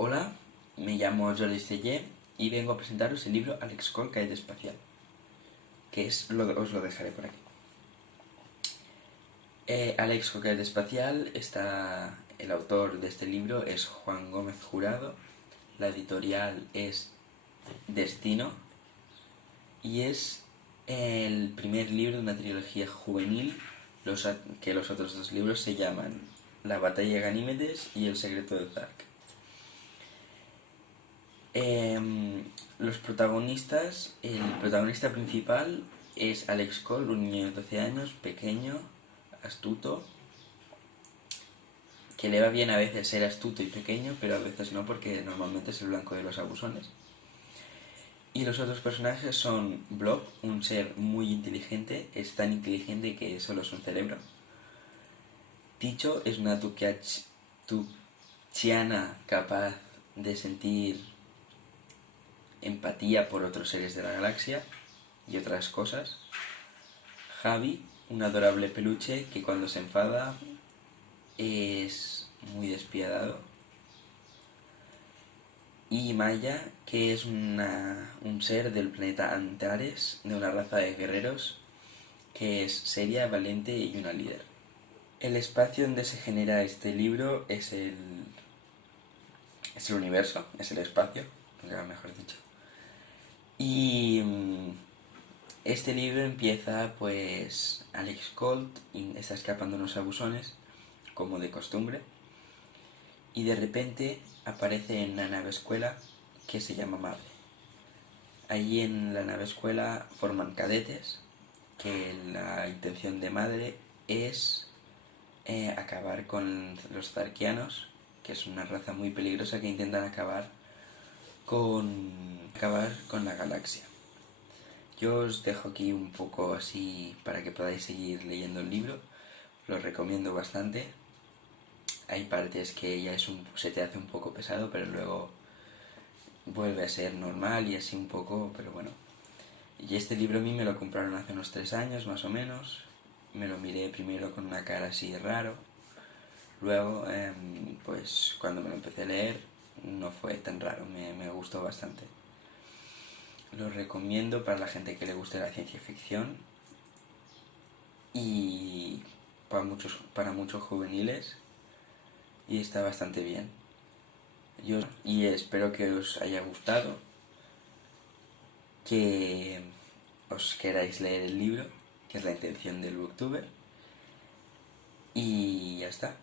Hola, me llamo Jordi Sellé y vengo a presentaros el libro Alex Cole, Caída Espacial, os lo dejaré por aquí. Alex Cole, Caída Espacial, el autor de este libro es Juan Gómez Jurado, la editorial es Destino y es el primer libro de una trilogía juvenil, que los otros dos libros se llaman La batalla de Ganímedes y El secreto de Zack. Los protagonistas, el protagonista principal es Alex Cole, un niño de 12 años, pequeño, astuto, que le va bien a veces ser astuto y pequeño, pero a veces no, porque normalmente es el blanco de los abusones. Y los otros personajes son Blob, un ser muy inteligente, es tan inteligente que solo es un cerebro. Ticho es una tuchiana capaz de sentir empatía por otros seres de la galaxia y otras cosas. Javi, un adorable peluche que cuando se enfada es muy despiadado. Y Maya, que es un ser del planeta Antares, de una raza de guerreros, que es seria, valiente y una líder. El espacio donde se genera este libro es el universo, es el espacio, mejor dicho. Y este libro empieza pues Alex Colt está escapando unos abusones, como de costumbre, y de repente aparece en la nave escuela que se llama Madre. Allí en la nave escuela forman cadetes, que la intención de Madre es acabar con los zarkianos, que es una raza muy peligrosa que intentan acabar con la galaxia. Yo os dejo aquí un poco así para que podáis seguir leyendo el libro. Lo recomiendo bastante. Hay partes que ya se te hace un poco pesado, pero luego vuelve a ser normal y así un poco, pero bueno. Y este libro a mí me lo compraron hace unos 3 años más o menos. Me lo miré primero con una cara así raro. Luego, pues cuando me lo empecé a leer, no fue tan raro, me gustó bastante. Lo recomiendo para la gente que le guste la ciencia ficción y para muchos juveniles, y está bastante bien. Y espero que os haya gustado, que os queráis leer el libro, que es la intención del booktuber, y ya está.